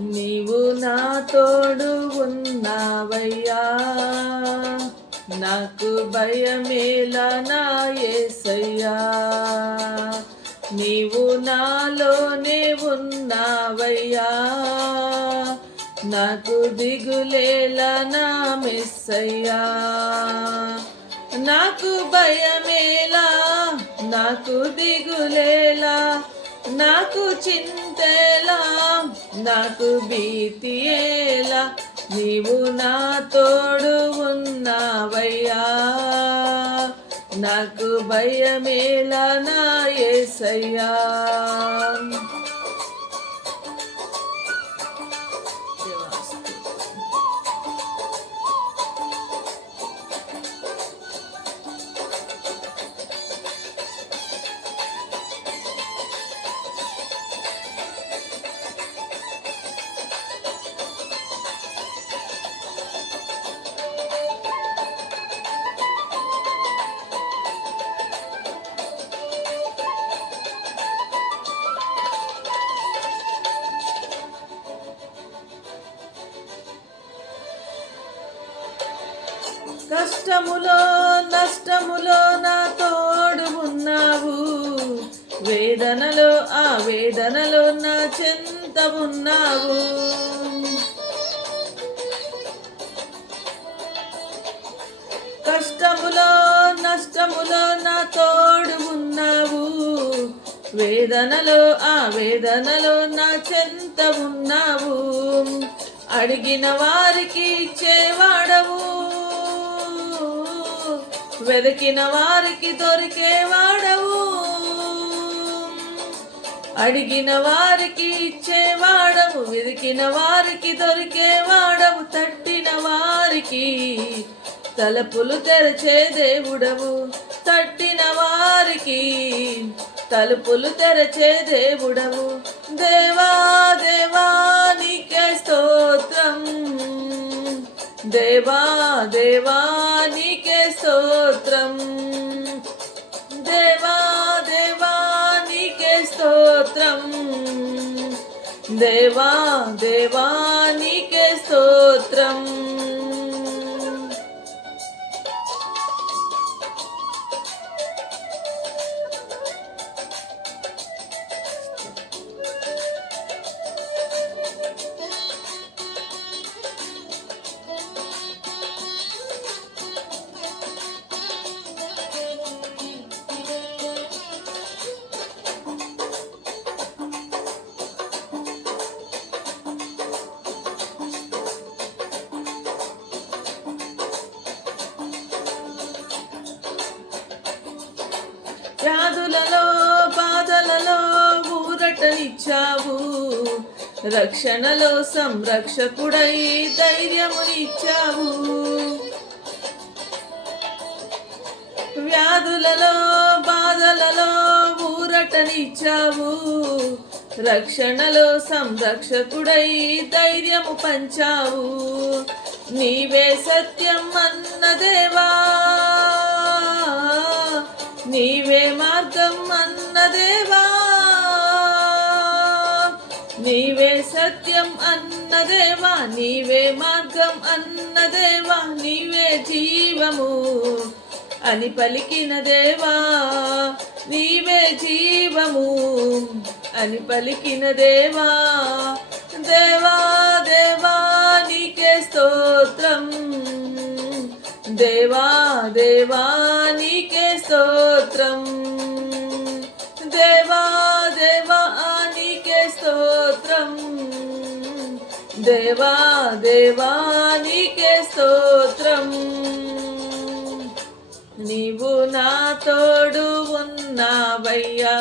నీవు నా తోడు ఉన్నావయ్యా, నాకు భయమేలా నా యేసయ్యా. నీవు నాలోనే ఉన్నావయ్యా, నాకు దిగులేలా నా మెస్సయ్యా. నాకు భయమేలా, నాకు దిగులేలా, నాకు చింతేలా, నాకు భీతియేలా, నీవు నా తోడు ఉన్నావయ్యా, నాకు భయమేలా నా యేసయ్యా. కష్టములో నష్టములో నా తోడు ఉన్నావు, వేదనలో ఆ వేదనలో నా చెంత ఉన్నావు. కష్టములో నష్టములో నా తోడు ఉన్నావు, వేదనలో ఆ వేదనలో నా చెంత ఉన్నావు. అడిగిన వారికి ఇచ్చేవాడవు, వెతికిన వారికి దొరికేవాడవు. అడిగిన వారికి ఇచ్చేవాడవు, వెతికిన వారికి దొరికేవాడవు. తట్టిన వారికి తలుపులు తెరచే దేవుడవు, తట్టిన వారికి తలుపులు తెరచే దేవుడవు. దేవా దేవా నీకే స్తోత్రం, దేవా దేవా నీకే స్తోత్రం, దేవా దేవా నీకే స్తోత్రం, దేవా దేవా నీకే స్తోత్రం. వ్యాధులలో బాధలలో ఊరటనిచ్చావు, రక్షణలో సంరక్షకుడై ధైర్యమునిచ్చావు. వ్యాధులలో బాధలలో ఊరటనిచ్చావు, రక్షణలో సంరక్షకుడై ధైర్యము పంచావు. నీవే సత్యం అన్న దేవా, నీవే మార్గం అన్న దేవా, నీవే సత్యం అన్న దేవా, నీవే మార్గం అన్న దేవా. నీవే జీవము అని పలికిన దేవా, నీవే జీవము అని పలికిన దేవా. దేవా దేవా నీకే స్తోత్రం, దేవా దేవా నీకే స్తోత్రం, దేవా దేవా నీకే స్తోత్రం, దేవా దేవా నీకే స్తోత్రం. నీవు నా తోడు ఉన్నావయ్యా,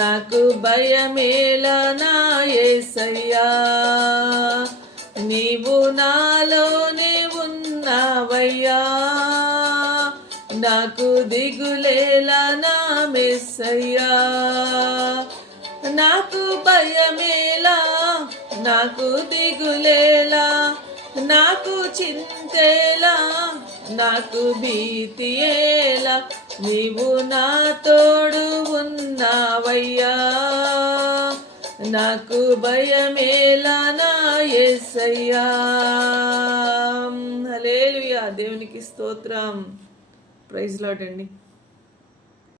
నాకు భయమేలా నా యేసయ్యా. నీవు నాలోనే ఉన్నావయ్యా, నాకు దిగులేలా నా మెస్సయ్యా. నాకు భయమేలా, నాకు దిగులేలా, నాకు చింతేలా, నాకు భీతియేలా, నీవు నా తోడు ఉన్నావయ్యా, నా నాకు భయమేలా నా యేసయ్యా. హల్లెలూయా. దేవునికి స్తోత్రం. ప్రైజ్ లార్డ్ అండి.